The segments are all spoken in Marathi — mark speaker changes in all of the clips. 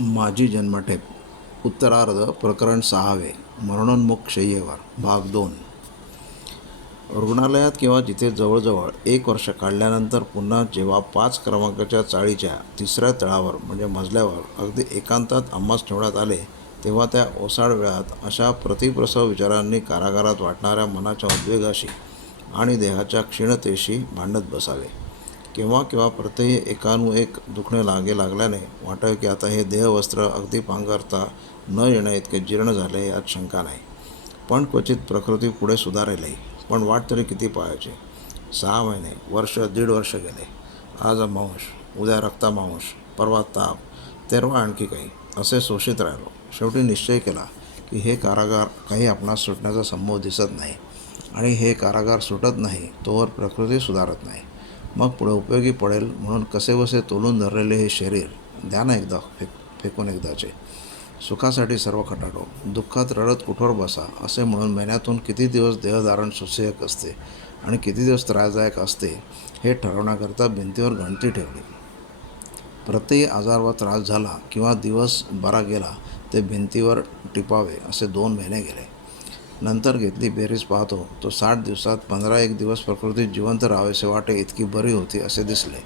Speaker 1: माझी जन्मठेप. उत्तरार्ध प्रकरण सहावे. मरणोन्मुख शय्येवर. भाग दोन. रुग्णालयात किंवा जिथे जवळजवळ एक वर्ष काढल्यानंतर पुन्हा जेव्हा पाच क्रमांकाच्या चाळीच्या तिसऱ्या तळावर म्हणजे मजल्यावर अगदी एकांतात आम्हास ठेवण्यात आले तेव्हा त्या ओसाड वेळात अशा प्रतिप्रसव विचारांनी कारागारात वाटणाऱ्या मनाच्या उद्वेगाशी आणि देहाच्या क्षीणतेशी भांडत बसावे. केव्हा केव्हा एकानू एक दुखणे लागे लागल्याने वाटावे की आता हे देहवस्त्र अगदी पांघरता न येण्या इतके जीर्ण झाले यात शंका नाही. पण क्वचित प्रकृती पुढे सुधारेलही. पण वाट तरी किती पाहायची? सहा महिने वर्ष दीड वर्ष गेले. आज मांश उद्या रक्तामांश परवा ताप तेरवा आणखी काही. असे शोषित राहिलो. शेवटी निश्चय केला की हे कारागार काही आपणास सुटण्याचा संभव दिसत नाही. आणि हे कारागार सुटत नाही तोवर प्रकृती सुधारत नाही. मग पुढे उपयोगी पडेल म्हणून कसेबसे तोलून धरलेले हे शरीर. द्या ना एकदा फेक फेकून एकदाचे. सुखासाठी सर्व खटाटो. दुःखात रडत कुठवर बसा असे म्हणून महिन्यातून किती दिवस देहधारण सुसह्यक असते आणि किती दिवस त्रासदायक असते हे ठरवण्याकरता भिंतीवर गणती ठेवली. प्रत्येक आजार व त्रास झाला किंवा दिवस बरा गेला ते भिंतीवर टिपावे असे दोन महिने गेले. नंतर घेतली बेरीज पाहतो. तो साठ दिवसात पंधरा एक दिवस प्रकृती जिवंत राहावेसे वाटे इतकी बरी होती असे दिसले.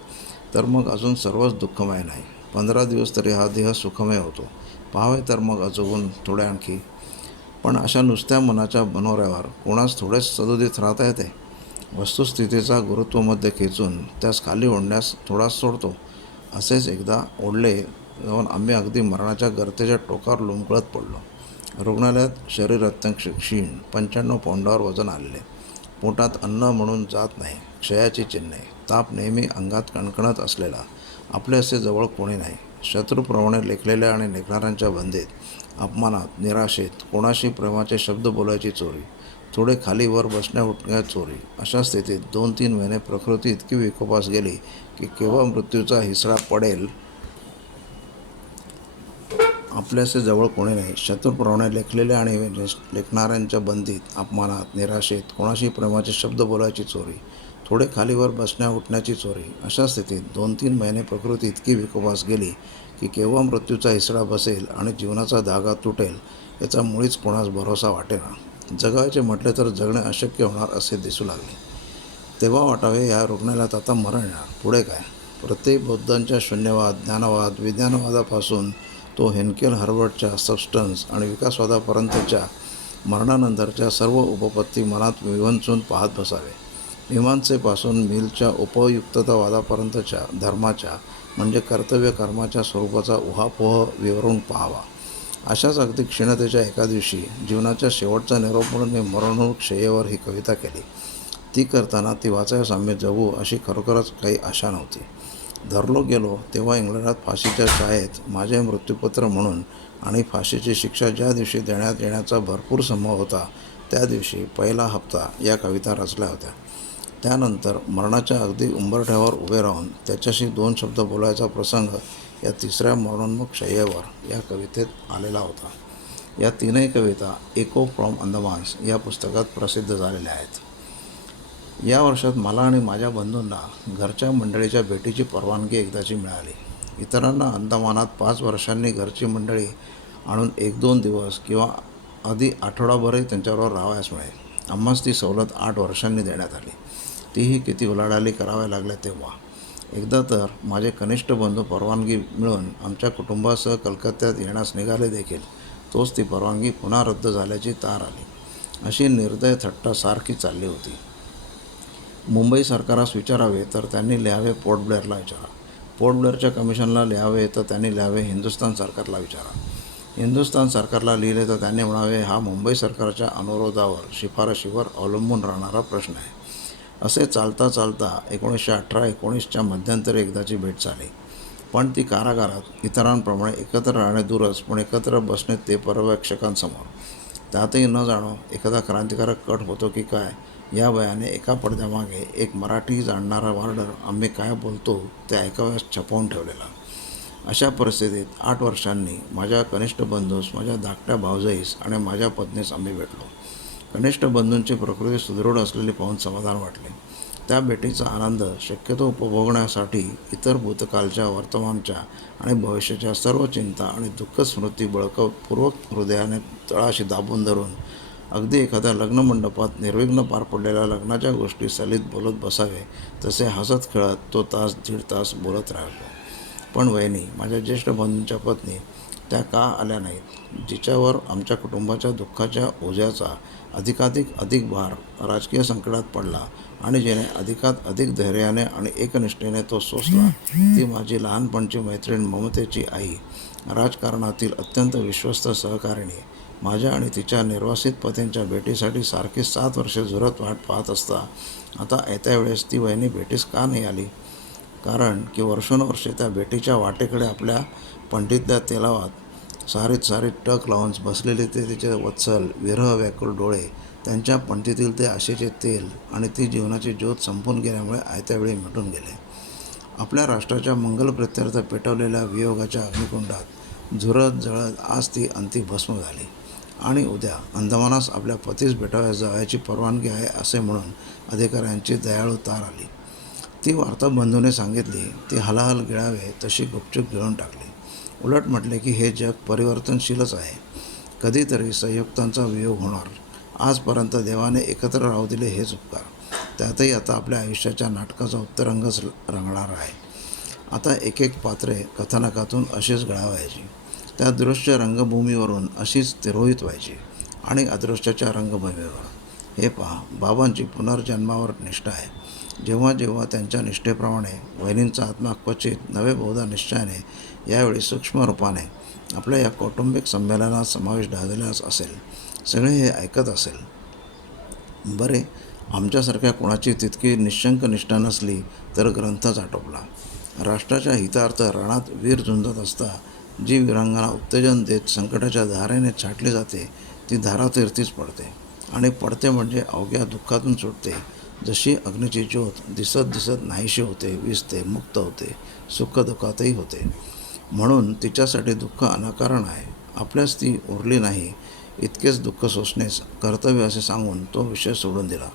Speaker 1: तर मग अजून सर्वच दुःखमय नाही. पंधरा दिवस तरी हा देह सुखमय होतो. पाहावे तर मग अजून थोडे आणखी. पण अशा नुसत्या मनाच्या मनोऱ्यावर कोणास थोडेच सदोदित राहता येते? वस्तुस्थितीचा गुरुत्वमध्ये खेचून त्यास खाली ओढण्यास थोडाच सोडतो. असेच एकदा ओढले जाऊन आम्ही अगदी मरणाच्या गर्तेच्या टोकावर लोंबकळत पडलो. रुग्णालयात शरीर अत्यंत क्षीण पंच्याण्णव पौंडावर वजन आलेले. पोटात अन्न म्हणून जात नाही क्षयाची चिन्हे. ताप नेहमी अंगात कणकणत असलेला. आपले असे जवळ कोणी नाही. शत्रूप्रमाणे लेखलेल्या आणि लेखणाऱ्यांच्या बंदीत अपमानात निराशेत कोणाशी प्रेमाचे शब्द बोलायची चोरी थोडे खाली वर बसण्या उठण्या चोरी अशा स्थितीत दोन तीन महिने प्रकृती इतकी विकोपास गेली की केव्हा मृत्यूचा हिसरा पडेल? आपल्याचे जवळ कोणी नाही. शत्रूप्रमाणे लेखलेल्या आणि लेखणाऱ्यांच्या बंदीत अपमानात निराशेत कोणाशी प्रेमाचे शब्द बोलायची चोरी थोडे खालीवर बसण्या उठण्याची चोरी अशा स्थितीत दोन तीन महिने प्रकृती इतकी विकोपास गेली की केव्हा मृत्यूचा हिसडा बसेल आणि जीवनाचा धागा तुटेल याचा मुळीच कोणास भरोसा वाटेना. जगायचे म्हटले तर जगणे अशक्य होणार असे दिसू लागले. तेव्हा वाटावे या रुग्णाला आता मरण येणार. पुढे काय? प्रत्येक बौद्धांच्या शून्यवाद ज्ञानवाद विज्ञानवादापासून तो हेनकेल हर्बर्टच्या सबस्टन्स आणि विकासवादापर्यंतच्या मरणानंतरच्या सर्व उपपत्ती मनात विवंचून पाहत बसावे. मीमांसेपासून मिलच्या उपयुक्ततावादापर्यंतच्या धर्माच्या म्हणजे कर्तव्य कर्माच्या स्वरूपाचा उहापोह विवरून पाहावा. अशाच अगदी क्षीणतेच्या एका दिवशी जीवनाच्या शेवटचा निरोप म्हणून मी मरणोन्मुख शय्येवर ही कविता केली. ती करताना ती वाचायस आम्ही जगू अशी खरोखरच काही आशा नव्हती. धरलो गेलो तेव्हा इंग्लंडात फाशीच्या शाळेत माझे मृत्यूपत्र म्हणून आणि फाशीची शिक्षा ज्या दिवशी देण्यात येण्याचा भरपूर समूह होता त्या दिवशी पहिला हप्ता या कविता रचल्या होत्या. त्यानंतर मरणाच्या अगदी उंबरठ्यावर उभे राहून त्याच्याशी दोन शब्द बोलायचा प्रसंग या तिसऱ्या मरणोन्मुख शय्येवर या कवितेत आलेला होता. या तीनही कविता एको फ्रॉम अंदमान्स या पुस्तकात प्रसिद्ध झालेल्या आहेत. या वर्षात मला आणि माझ्या बंधूंना घरच्या मंडळीच्या भेटीची परवानगी एकदाची मिळाली. इतरांना अंदमानात पाच वर्षांनी घरची मंडळी आणून एक दोन दिवस किंवा आधी आठवडाभरही त्यांच्याबरोबर राहावयास मिळेल. आम्हाच ती सवलत आठ वर्षांनी देण्यात आली. तीही किती उलाढाली कराव्या लागल्या तेव्हा. एकदा तर माझे कनिष्ठ बंधू परवानगी मिळून आमच्या कुटुंबासह कलकत्त्यात येण्यास निघाले देखील. तोच ती परवानगी पुन्हा रद्द झाल्याची तार आली. अशी निर्दय थट्टा सारखी चालली होती. मुंबई सरकारास विचारावे तर त्यांनी लिहावे पोर्ट ब्लेअरला विचारा. पोर्ट ब्लेअरच्या कमिशनला लिहावे तर त्यांनी लिहावे हिंदुस्थान सरकारला विचारा. हिंदुस्थान सरकारला लिहिले तर त्यांनी म्हणावे हा मुंबई सरकारच्या अनुरोधावर शिफारशीवर अवलंबून राहणारा प्रश्न आहे. असे चालता चालता एकोणीसशे अठरा एकोणीसच्या मध्यंतरी एकदाची भेट झाली. पण ती कारागारात इतरांप्रमाणे एकत्र राहणे दूरच पण एकत्र बसणे ते पर्यवेक्षकांसमोर. त्यातही न जाणो एखादा क्रांतिकारक कट होतो की काय या वयाने एका पडद्यामागे एक मराठी जाणणारा वार्डर आम्ही काय बोलतो ते ऐकाव्यास छपवून ठेवलेला. अशा परिस्थितीत आठ वर्षांनी माझ्या कनिष्ठ बंधूस माझ्या धाकट्या भावजाईस आणि माझ्या पत्नीस आम्ही भेटलो. कनिष्ठ बंधूंची प्रकृती सुदृढ असलेली पाहून समाधान वाटले. त्या भेटीचा आनंद शक्यतो उपभोगण्यासाठी इतर भूतकालच्या वर्तमानच्या आणि भविष्याच्या सर्व चिंता आणि दुःख स्मृती बळकपूर्वक हृदयाने तळाशी दाबून धरून अगदी एखाद्या लग्नमंडपात निर्विघ्न पार पडलेल्या लग्नाच्या गोष्टी सलीत बोलत बसावे तसे हसत खेळत तो तास दीड तास बोलत राहिलो पण वहिनी माझ्या ज्येष्ठ बंधूंच्या पत्नी त्या का आल्या नाहीत? जिच्यावर आमच्या कुटुंबाच्या दुःखाच्या ओझ्याचा अधिकाधिक अधिक भार राजकीय संकटात पडला आणि जिने अधिकात अधिक धैर्याने आणि एकनिष्ठेने तो सोसला ती माझी लहानपणची मैत्रीण ममतेची आई राजकारणातील अत्यंत विश्वस्त सहकारिणी माझ्या आणि तिच्या निर्वासित पतींच्या भेटीसाठी सारखी सात वर्षे झुरत वाट पाहत असता. आता येत्या वेळेस ती वहिनी भेटीस का नाही आली? कारण की वर्षानुवर्षे त्या भेटीच्या वाटेकडे आपल्या पंडितल्या तेलावात सारीत सारीत टक लावून बसलेले ते तिचे वत्सल विरह व्याकुळ डोळे त्यांच्या पंडितील ते आशेचे तेल आणि ती जीवनाची ज्योत संपून गेल्यामुळे आयत्या वेळी मिटून गेले. आपल्या राष्ट्राच्या मंगलप्रित्यर्थ पेटवलेल्या वियोगाच्या अग्निकुंडात झुरत जळत आज ती अंती भस्म झाली. आणि उद्या अंदमानास आपल्या पतीस भेटाव्या जावयाची परवानगी आहे असे म्हणून अधिकाऱ्यांची दयाळू तार आली. ती वार्ता बंधूने सांगितली ती हलाहल गिळावे तशी गुपचूप गिळून टाकली. उलट म्हटले की हे जग परिवर्तनशीलच आहे. कधीतरी संयुक्तांचा वियोग होणार. आजपर्यंत देवाने एकत्र राहू दिले हेच उपकार. त्यातही आता आपल्या आयुष्याच्या नाटकाचा उत्तरंगच रंगणार आहे. आता एक एक पात्रे कथानकातून अशीच गळावायची त्या दृश्य रंगभूमीवरून अशीच तिरोहित व्हायची आणि अदृश्याच्या रंगभूमीवर हे पहा बाबांची पुनर्जन्मावर निष्ठा आहे. जेव्हा जेव्हा त्यांच्या निष्ठेप्रमाणे वहिनींचा आत्मा क्वचित नवे बहुधा निश्चयाने यावेळी सूक्ष्म रूपाने आपल्या या कौटुंबिक संमेलनात समावेश ढाजल्यास असेल सगळे हे ऐकत असेल. बरे आमच्यासारख्या कोणाची तितकी निशंक निष्ठा नसली तर ग्रंथच आटोपला राष्ट्राच्या हितार्थ रणात वीर झुंजत असता जी वीरांगना उत्तेजन देत संकटाच्या धारेने छाटली जाते ती धारा तीर्थीच पडते. आणि पडते म्हणजे अवघ्या दुःखातून सुटते. जशी अग्नीची ज्योत दिसत दिसत नाहीशी होते विजते मुक्त होते सुखदुःखातही होते. म्हणून तिच्यासाठी दुःख अनाकारण आहे. आपल्यास ती उरली नाही. इतकेच दुःख सोसणेच कर्तव्य असे सांगून तो विषय सोडून दिला.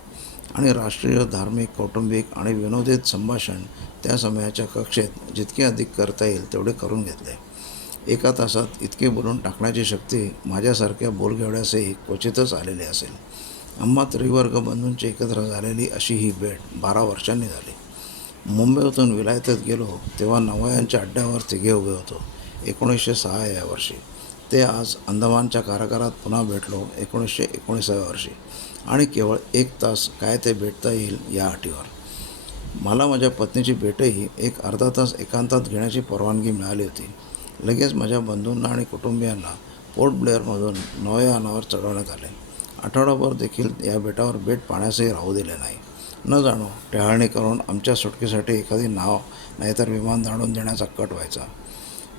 Speaker 1: आणि राष्ट्रीय धार्मिक कौटुंबिक आणि विनोदित संभाषण त्या समयाच्या कक्षेत जितके अधिक करता येईल तेवढे करून घेतले. एका तासात इतके बोलून टाकण्याची शक्ती माझ्यासारख्या बोलगेवड्यासही क्वचितच आलेली असेल. आम्हा त्रिवर्ग बंधूंची एकत्र झालेली अशी ही भेट बारा वर्षांनी झाली. मुंबईतून विलायतेत गेलो तेव्हा नवयांच्या अड्ड्यावर तिघे उभे होतो. एकोणीसशे सहा या वर्षी. ते आज अंदमानच्या कारागारात पुन्हा भेटलो एकोणीसशे एकोणीसाव्या वर्षी. आणि केवळ एक तास काय ते भेटता येईल या अटीवर. मला माझ्या पत्नीची भेटही एक अर्धा तास एकांतात घेण्याची परवानगी मिळाली होती. लगेच माझ्या बंधूंना आणि कुटुंबियांना पोर्ट ब्लेअरमधून नवयानावर चढवण्यात आले. आठवडाभर देखील या बेटावर बेट पाण्यासही राहू दिले नाही. न जाणो टेहाळणी करून आमच्या सुटकेसाठी एखादी नाव नाहीतर विमान धाडून देण्याचा कट व्हायचा.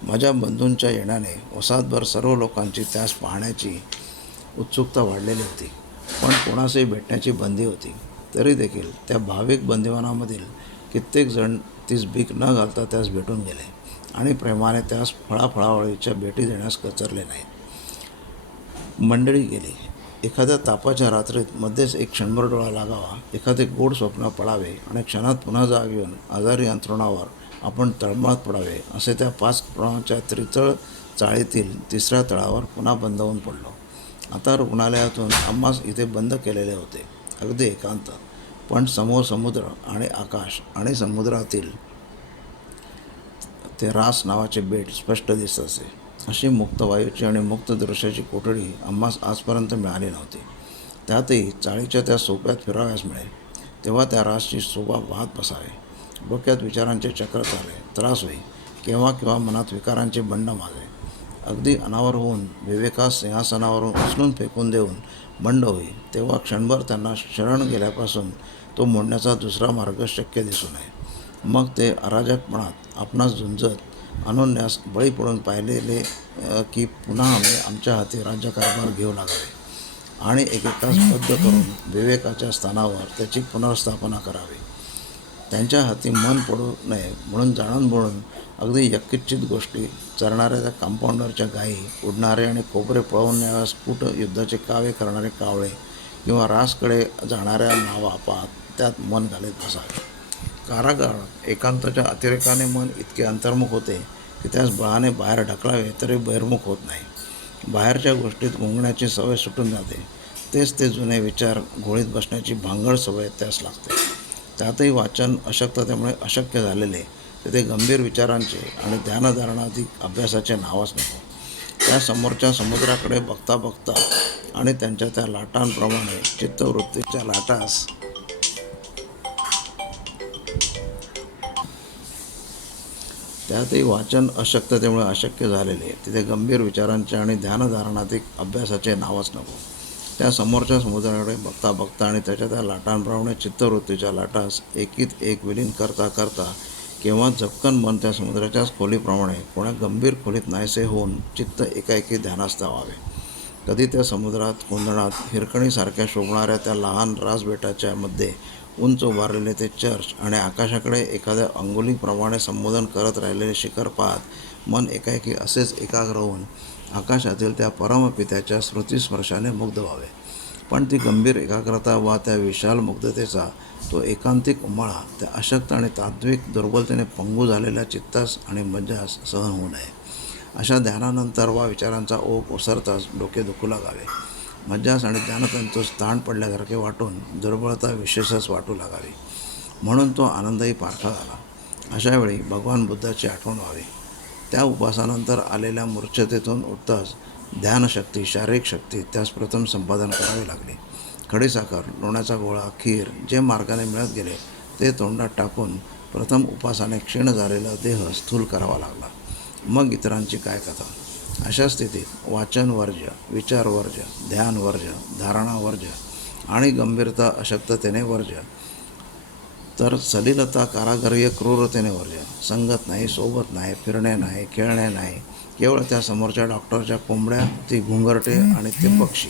Speaker 1: माझ्या बंधूंच्या येण्याने वसाहतभर सर्व लोकांची त्यास पाहण्याची उत्सुकता वाढलेली होती. पण कोणासही भेटण्याची बंदी होती. तरी देखील त्या भाविक बंदिवानामधील कित्येक जण तीच भीक न घालता त्यास भेटून गेले. आणि प्रेमाने त्यास फळाफळावळीच्या भेटी देण्यास कचरले नाहीत मंडळी गेली. एखाद्या तापाच्या रात्रीत मध्येच एक क्षणभर डोळा लागावा एखादे गोड स्वप्न पडावे आणि क्षणात पुन्हा जाग येऊन आजारी यंत्रणावर आपण तळमळत पडावे असे त्या पाच प्रमाणाच्या त्रितळ चाळीतील तिसऱ्या तळावर पुन्हा बंद होऊन पडलो. आता रुग्णालयातून आम्हास इथे बंद केलेले होते. अगदी एकांत. पण समोर समुद्र आणि आकाश आणि समुद्रातील ते रास नावाचे बेट स्पष्ट दिसत असे. अशी मुक्त वायूची आणि मुक्त दृश्याची कोठडी आम्हास आजपर्यंत मिळाली नव्हती. त्यातही चाळीच्या त्या सोप्यात फिराव्यास मिळेल तेव्हा त्या रासची शोभा वाहत बसावे डोक्यात विचारांचे चक्र चाले. त्रास होई. केव्हा केव्हा मनात विकारांचे बंड माजे. अगदी अनावर होऊन विवेकास सिंहासनावरून उचलून फेकून देऊन बंड होई. तेव्हा क्षणभर त्यांना शरण गेल्यापासून तो मोडण्याचा दुसरा मार्ग शक्य दिसू नये. मग ते अराजकपणात आपणास झुंजत. अनोन्यास बळी पडून पाहिलेले की पुन्हा आम्ही आमच्या हाती राज्यकारभार घेऊ लागावे. आणि एकेकास बद्ध करून विवेकाच्या स्थानावर त्याची पुनर्स्थापना करावी. त्यांच्या हाती मन पडू नये म्हणून जाणूनबुळून अगदी यक्किच्चित गोष्टी चरणाऱ्या त्या कंपाऊंडरच्या गायी उडणारे आणि कोपरे पळवून न्याव्यास कुठं युद्धाचे कावे करणारे कावळे किंवा रासकडे जाणाऱ्या नावा पाहत त्यात मन घालत बसावे कारागारात एकांताच्या अतिरेकाने मन इतके अंतर्मुख होते की त्यास बळाने बाहेर ढकलावे तरी बहिर्मुख होत नाही. बाहेरच्या गोष्टीत गुंगण्याची सवय सुटून जाते. तेच ते जुने विचार घोळीत बसण्याची भांगड सवय त्यास लागते. त्यातही वाचन अशक्ततेमुळे अशक्य झालेले तेथे गंभीर विचारांचे आणि ध्यानधारणाधिक अभ्यासाचे नावच नको त्या समोरच्या समुद्राकडे बघता बघता आणि त्यांच्या त्या लाटांप्रमाणे चित्तवृत्तीच्या लाटास त्यातही वाचन अशक्ततेमुळे अशक्य झालेले तिथे गंभीर विचारांचे आणि ध्यानधारणातील अभ्यासाचे नावच नको. त्या समोरच्या समुद्राकडे बघता बघता आणि त्याच्या त्या लाटांप्रमाणे चित्तवृत्तीच्या लाटास एकीत एक विलीन करता करता केव्हा झपकन मन त्या समुद्राच्याच खोलीप्रमाणे कोणा गंभीर खोलीत नाहीसे होऊन चित्त एकाएकी ध्यानास व्हावे. कधी त्या समुद्रात कोंदणात हिरकणीसारख्या शोभणाऱ्या त्या लहान राजबेटाच्या मध्ये उंच उभारलेले ते चर्च आणि आकाशाकडे एखाद्या अंगुलीप्रमाणे संबोधन करत राहिलेले शिखर पाहत मन एकाएकी असेच एकाग्र होऊन आकाशातील त्या परमपित्याच्या स्मृतिस्पर्शाने मुग्ध व्हावे. पण ती गंभीर एकाग्रता वा त्या विशाल मुग्धतेचा तो एकांतिक उमाळा त्या अशक्त आणि तात्विक दुर्बलतेने पंगू झालेल्या चित्तास आणि मज्जास सहन होऊ नये. अशा ध्यानानंतर वा विचारांचा ओघ ओसरताच डोके दुखू लागावे. मज्जास आणि ज्ञानतंतू स्थान पडल्यासारखे वाटून दुर्बळता विशेषच वाटू लागावी. म्हणून तो आनंदही पारखा झाला. अशावेळी भगवान बुद्धाची आठवण व्हावी. त्या उपासानंतर आलेल्या मूर्छतेतून उठताच ध्यानशक्ती शारीरिक शक्ती त्यास प्रथम संपादन करावी लागली. खडीसाखर लोण्याचा गोळा खीर जे मार्गाने मिळत गेले ते तोंडात टाकून प्रथम उपासाने क्षीण झालेला देह स्थूल करावा लागला. मग इतरांची काय कथा? अशा स्थितीत वाचन वर्ज विचार वर्ज ध्यान वर्ज धारणा वर्ज आणि गंभीरता अशक्ततेने वर्ज तर सलिलता कारागरीय क्रूरतेने वर्ज संगत नाही सोबत नाही फिरणे नाही खेळणे नाही. केवळ त्या समोरच्या डॉक्टरच्या कोंबड्या ती घुंगरटे आणि ते पक्षी.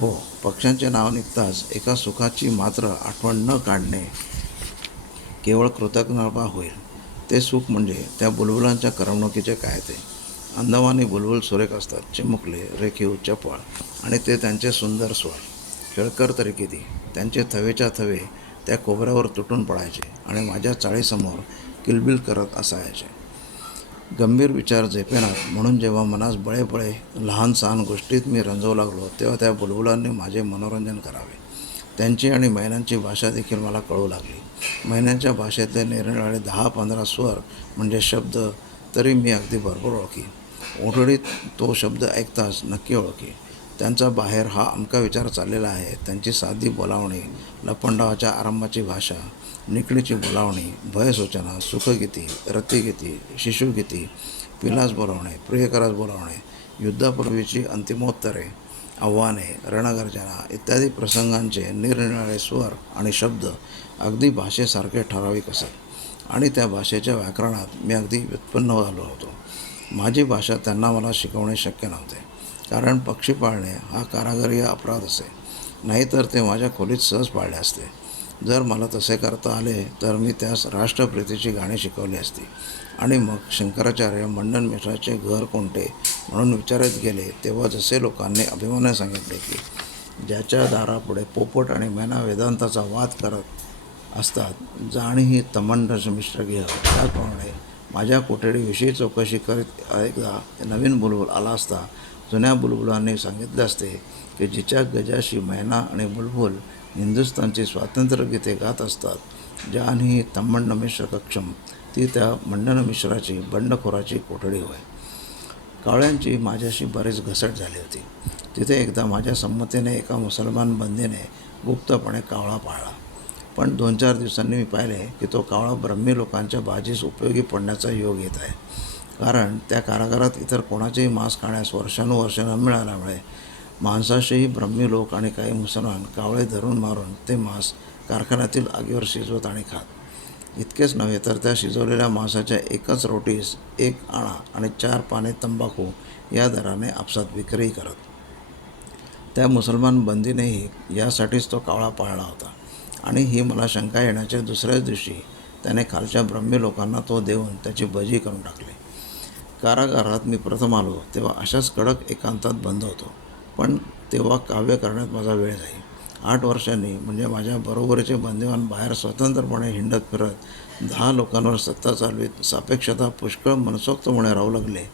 Speaker 1: हो पक्ष्यांचे नाव निघताच एका सुखाची मात्र आठवण न काढणे केवळ कृतज्ञता होईल. ते सुख म्हणजे त्या बुलबुलांच्या करमणुकीचे काय ते? अंदमानी बुलबुल सुरेख असतात चिमुकले रेखीव चपळ आणि ते त्यांचे सुंदर स्वर खेळकर तरी किती. त्यांचे थवेच्या थवे त्या कोबऱ्यावर तुटून पडायचे आणि माझ्या चाळीसमोर किलबिल करत असायचे. गंभीर विचार झेपेनात म्हणून जेव्हा मनास बळे बळे लहान सहान गोष्टीत मी रंजवू लागलो तेव्हा त्या बुलबुलांनी माझे मनोरंजन करावे. त्यांची आणि मैनांची भाषा देखील मला कळू लागली. महिन्यांच्या भाषेतले निरनिराळे दहा पंधरा स्वर म्हणजे शब्द तरी मी अगदी भरपूर ओळखी ओरडीत तो शब्द ऐकताच नक्की ओळखी. त्यांचा बाहेर हा अमका विचार चाललेला आहे. त्यांची साधी बोलावणी लपंडावाच्या आरंभाची भाषा निकडीची बोलावणी भयसूचना सुखगीती रतिगीती शिशुगीती पिलास बोलावणे प्रियकरास बोलावणे युद्धापूर्वीची अंतिमोत्तरे आव्हाने रणगर्जना इत्यादी प्रसंगांचे निरनिराळे स्वर आणि शब्द अगदी भाषेसारखे ठराविक असत. आणि त्या भाषेच्या व्याकरणात मी अगदी व्युत्पन्न झालो होतो. माझी भाषा त्यांना मला शिकवणे शक्य नव्हते. कारण पक्षी पाळणे हा कारागरीय अपराध असे. नाहीतर ते माझ्या खोलीत सहज पाळले असते. जर मला तसे करता आले तर मी त्यास राष्ट्रप्रीतीची गाणी शिकवली असती. आणि मग शंकराचार्य मंडन मिश्राचे घर कोणते म्हणून विचारत गेले तेव्हा जसे लोकांनी अभिमानाने सांगितले की ज्याच्या दारापुढे पोपट आणि मैना वेदांताचा वाद करत असतात जाणी तमंड तमंडस मिश्र घेह त्याचप्रमाणे माझ्या कोठडीविषयी चौकशी करीत एकदा नवीन बुलबुल आला असता जुन्या बुलबुलांनी सांगितले असते की जिच्या गजाशी मैना आणि बुलबुल हिंदुस्थानची स्वातंत्र्य गीते गात असतात जाणी तम्मंड मिश्र कक्षम ती त्या मंडन मिश्राची बंडखोराची कोठडी होय. कावळ्यांची माझ्याशी बरीच घसट झाली होती. तिथे एकदा माझ्या संमतीने एका मुसलमान बंदीने गुप्तपणे कावळा पाळला. पण दोन चार दिवसांनी मी पाहिले की तो कावळा ब्रह्मी लोकांच्या बाजीस उपयोगी पडण्याचा योग येत आहे. कारण त्या कारागारात इतर कोणाचेही मांस खाण्यास वर्षानुवर्ष न मिळाल्यामुळे मांसाशीही ब्रह्मी लोक आणि काही मुसलमान कावळे धरून मारून ते मांस कारखान्यातील आगीवर शिजवत आणि खात. इतकेच नव्हे तर त्या शिजवलेल्या मांसाच्या एकच रोटीस एक आणा आणि चार पाने तंबाखू या दराने आपसात विक्री करत. त्या मुसलमान बंदीनेही यासाठीच तो कावळा पाळला होता. आणि ही मला शंका येण्याच्या दुसऱ्याच दिवशी त्याने खालच्या ब्रह्मी लोकांना तो देऊन त्याची बजी करून टाकली. कारागारात मी प्रथम आलो तेव्हा अशाच कडक एकांतात बंद होतो. पण तेव्हा काव्य करण्यात माझा वेळ जाई. आठ वर्षांनी म्हणजे माझ्या बरोबरीचे बंदिवान बाहेर स्वतंत्रपणे हिंडत फिरत दहा लोकांवर सत्ता चालवीत सापेक्षता पुष्कळ मनसोक्तपणे राहू लागले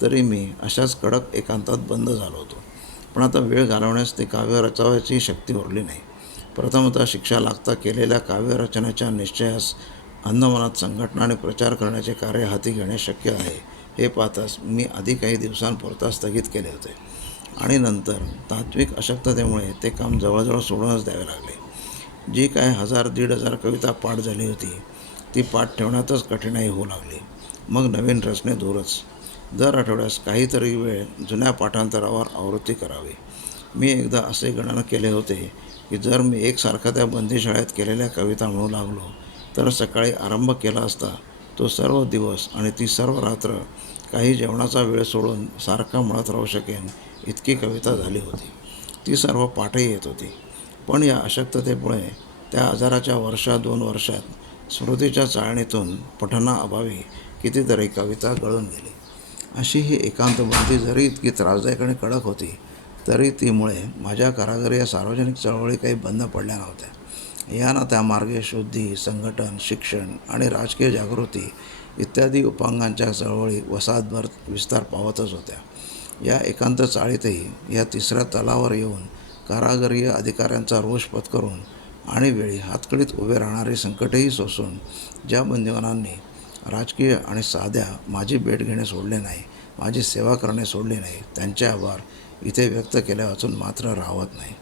Speaker 1: तरी मी अशाच कडक एकांतात बंद झालो होतो. पण आता वेळ घालवण्यास ती काव्य रचवायची शक्ती उरली नाही. प्रथमतः शिक्षा लागता केलेल्या काव्यरचनेच्या निश्चयास अंदमानात संघटना आणि प्रचार करण्याचे कार्य हाती घेणे शक्य आहे. हे पाहताच मी आधी काही दिवसांपुरता स्थगित केले होते. आणि नंतर तात्विक अशक्ततेमुळे ते काम जवळजवळ सोडूनच द्यावे लागले. जी काय हजार दीड हजार कविता पाठ झाली होती ती पाठ ठेवण्यातच कठीणाई होऊ लागली. मग नवीन रचने दूरच. दर आठवड्यास काहीतरी वेळ जुन्या पाठांतरावर आवृत्ती करावी. मी एकदा असे गणन केले होते की जर मी एकसारखा त्या बंदीशाळेत केलेल्या कविता म्हणू लागलो तर सकाळी आरंभ केला असता तो सर्व दिवस आणि ती सर्व रात्र काही जेवणाचा वेळ सोडून सारखा म्हणत राहू शकेन इतकी कविता झाली होती. ती सर्व पाठही येत होती. पण या अशक्ततेमुळे त्या आजाराच्या वर्षा दोन वर्षात स्मृतीच्या चाळणीतून पठणाअभावी कितीतरी कविता गळून गेली. अशी ही एकांतबंदी जरी इतकी त्रासदायक आणि कडक होती तरी तीमुळे माझ्या कारागिरी या सार्वजनिक चळवळी काही बंद पडल्या नव्हत्या. या त्या मार्गे शुद्धी संघटन शिक्षण आणि राजकीय जागृती इत्यादी उपांगांच्या चळवळी वसाहतभर विस्तार पावतच होत्या. या एकांत चाळीतही या तिसऱ्या तलावर येऊन कारागरीय अधिकाऱ्यांचा रोष पत्करून आणि वेळी हातकडीत उभे राहणारी संकटही सोसून ज्या बंदिवानांनी राजकीय आणि साध्या माझी भेट घेणे सोडले नाही माझी सेवा करणे सोडले नाही त्यांचे आभार इथे व्यक्त केल्या वाचून मात्र राहत नाही.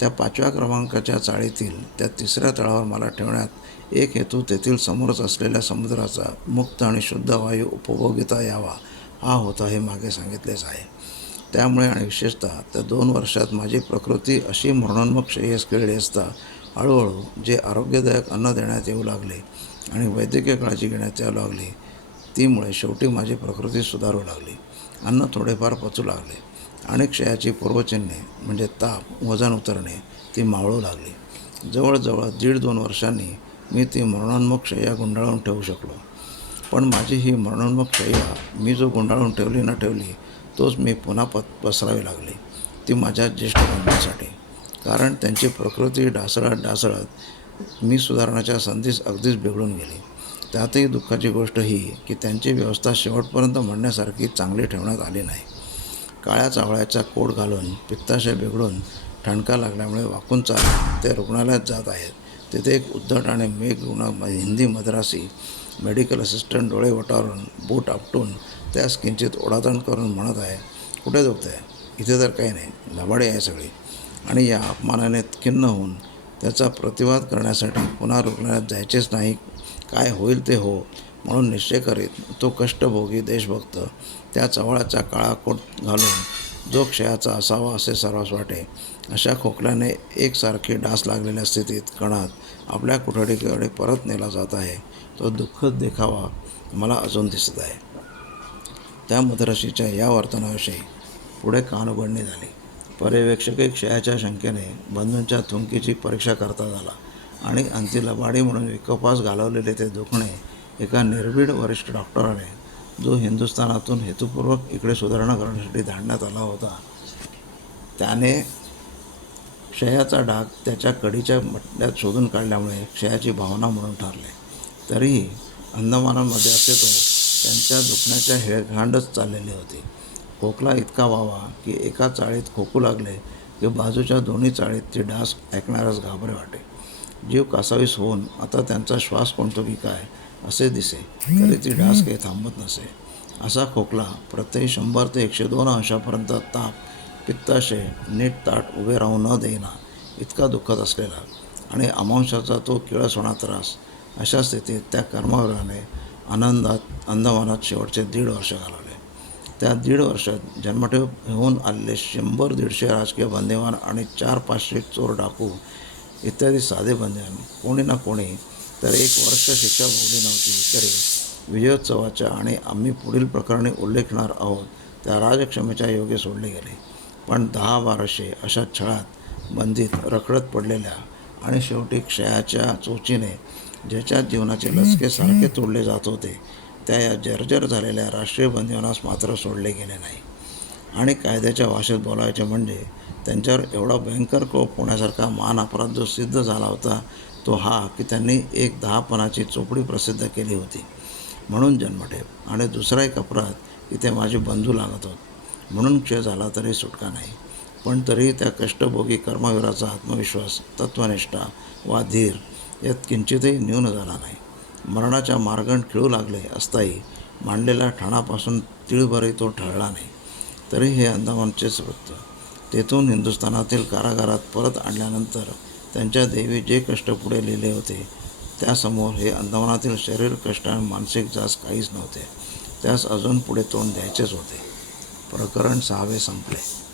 Speaker 1: त्या पाचव्या क्रमांकाच्या चाळीतील त्या तिसऱ्या तळावर मला ठेवण्यात एक हेतू तेथील समोरच असलेल्या समुद्राचा मुक्त आणि शुद्ध वायू उपभोगिता यावा हा होता हे मागे सांगितलेच आहे. त्यामुळे आणि विशेषतः त्या दोन वर्षात माझी प्रकृती अशी मरणोन्मुख श्रेयस केली असता हळूहळू जे आरोग्यदायक अन्न देण्यात येऊ लागले आणि वैद्यकीय काळजी घेण्यात यावं लागली तीमुळे शेवटी माझी प्रकृती सुधारू लागली. अन्न थोडेफार पचू लागले. आणि क्षयाची पूर्वचिन्हे म्हणजे ताप वजन उतरणे ती मावळू लागली. जवळजवळ दीड दोन वर्षांनी मी ती मरणोन्मुख क्षया गुंडाळून ठेवू शकलो. पण माझी ही मरणोन्मुख क्षया मी जो गुंडाळून ठेवली न ठेवली तोच मी पुन्हा पत पसरावी लागली. ती माझ्या ज्येष्ठ बंधूंसाठी कारण त्यांची प्रकृती ढासळत ढासळत मी सुधारण्याच्या संधीस अगदीच बिघडून गेली. त्यातही दुःखाची गोष्ट ही की त्यांची व्यवस्था शेवटपर्यंत म्हणण्यासारखी चांगली ठेवण्यात आली नाही. काळ्या चावळ्याचा कोट घालून पित्ताशय बिघडून ठणका लागल्यामुळे वाकून चालत ते रुग्णालयात जात आहेत. तिथे एक उद्धट आणि मेघ रुग्ण हिंदी मद्रासी मेडिकल असिस्टंट डोळे वटारून बूट आपटून त्यास किंचित ओढाताण करून म्हणत आहे कुठे दुखत आहे इथे तर काही नाही. लबाडे आहे सगळी. आणि या अपमानाने खिन्न होऊन त्याचा प्रतिवाद करण्यासाठी पुन्हा रुग्णालयात जायचेच नाही. काय होईल ते हो म्हणून निश्चय करीत तो कष्टभोगी देशभक्त त्या चवळाचा काळा कोट घालून जो क्षयाचा असावा असे सर्वांस वाटे. अशा खोकल्याने एकसारखी डास लागलेल्या स्थितीत कणात आपल्या कोठडीकडे परत नेला जात आहे. तो दुःखद देखावा मला अजून दिसत आहे. त्या मद्राशीच्या या वर्तनाविषयी पुढे कान उघडणी झाली पर्यवेक्षकही क्षयाच्या शंकेने बंधूंच्या थुंकीची परीक्षा करता झाला आणि अंती लबाडी म्हणून विकोपास घालवलेले ते दुखणे एका निर्भीड वरिष्ठ डॉक्टराने जो हिंदुस्थानातून हेतुपूर्वक इकडे सुधारणा करण्यासाठी धाडण्यात आला होता त्याने क्षयाचा डाग त्याच्या कडीच्या मटल्यात शोधून काढल्यामुळे क्षयाची भावना म्हणून ठरले. तरीही अंदमानांमध्ये असे तो त्यांच्या दुखण्याच्या हेळघांडच चाललेली होती. खोकला इतका व्हावा की एका चाळीत खोकू लागले की बाजूच्या दोन्ही चाळीत ते डास ऐकणारच घाबरे वाटे. जीव कासावीस होऊन आता त्यांचा श्वास कोणतो की काय असे दिसे. तरी ती डास काही थांबत नसे. असा खोकला प्रत्येक शंभर ते एकशे दोन अंशापर्यंत ताप पित्ताशय नीट ताट उभे राहू न देईना इतका दुःखत असलेला आणि अमांशाचा तो किळस होणार त्रास. अशा स्थितीत त्या कर्मवीराने आनंदात अंदमानात शेवटचे दीड वर्ष घालवले. त्या दीड वर्षात जन्मठेव होऊन आलेले शंभर दीडशे राजकीय बंदेवान आणि चार पाचशे चोर डाकू इत्यादी साधे बंदेवान कोणी ना कोणी तर एक वर्ष शिक्षा भोगली नव्हती. तरी विजयोत्सवाच्या आणि आम्ही पुढील प्रकरणी उल्लेखणार आहोत. त्या राजक्षमेच्या योगे सोडले गेले. पण दहा बाराशे अशा छळात बंदीत रखडत पडलेल्या आणि शेवटी क्षयाच्या चोचीने ज्याच्या जीवनाचे लचके सारखे तोडले जात होते त्या या जर्जर झालेल्या राष्ट्रीय बंदिवानास मात्र सोडले गेले नाही. आणि कायद्याच्या भाषेत बोलायचे म्हणजे त्यांच्यावर एवढा भयंकर कोप होण्यासारखा मान अपराध जो सिद्ध झाला होता तो हा की त्यांनी एक दहापणाची चोपडी प्रसिद्ध केली होती. म्हणून जन्मठेप आणि दुसरा एक अपराध की ते माझे बंधू लागत होत. म्हणून क्षय झाला तरी सुटका नाही. पण तरीही त्या कष्टभोगी कर्मवीराचा आत्मविश्वास तत्वनिष्ठा वा धीर यात किंचितही न्यून झाला नाही. मरणाच्या मार्गण खिळू लागले असताही मांडलेल्या ठाणापासून तिळभरही तो ठळला नाही. तरी हे अंदमानचेच वृत्त. तेथून हिंदुस्थानातील कारागारात परत आणल्यानंतर त्यांच्या देवी जे कष्ट पुढे लिहिले होते त्यासमोर हे अंदमानातील शरीर कष्ट आणि मानसिक जास काहीच नव्हते. त्यास अजून पुढे तोंड द्यायचेच होते. प्रकरण सहावे संपले.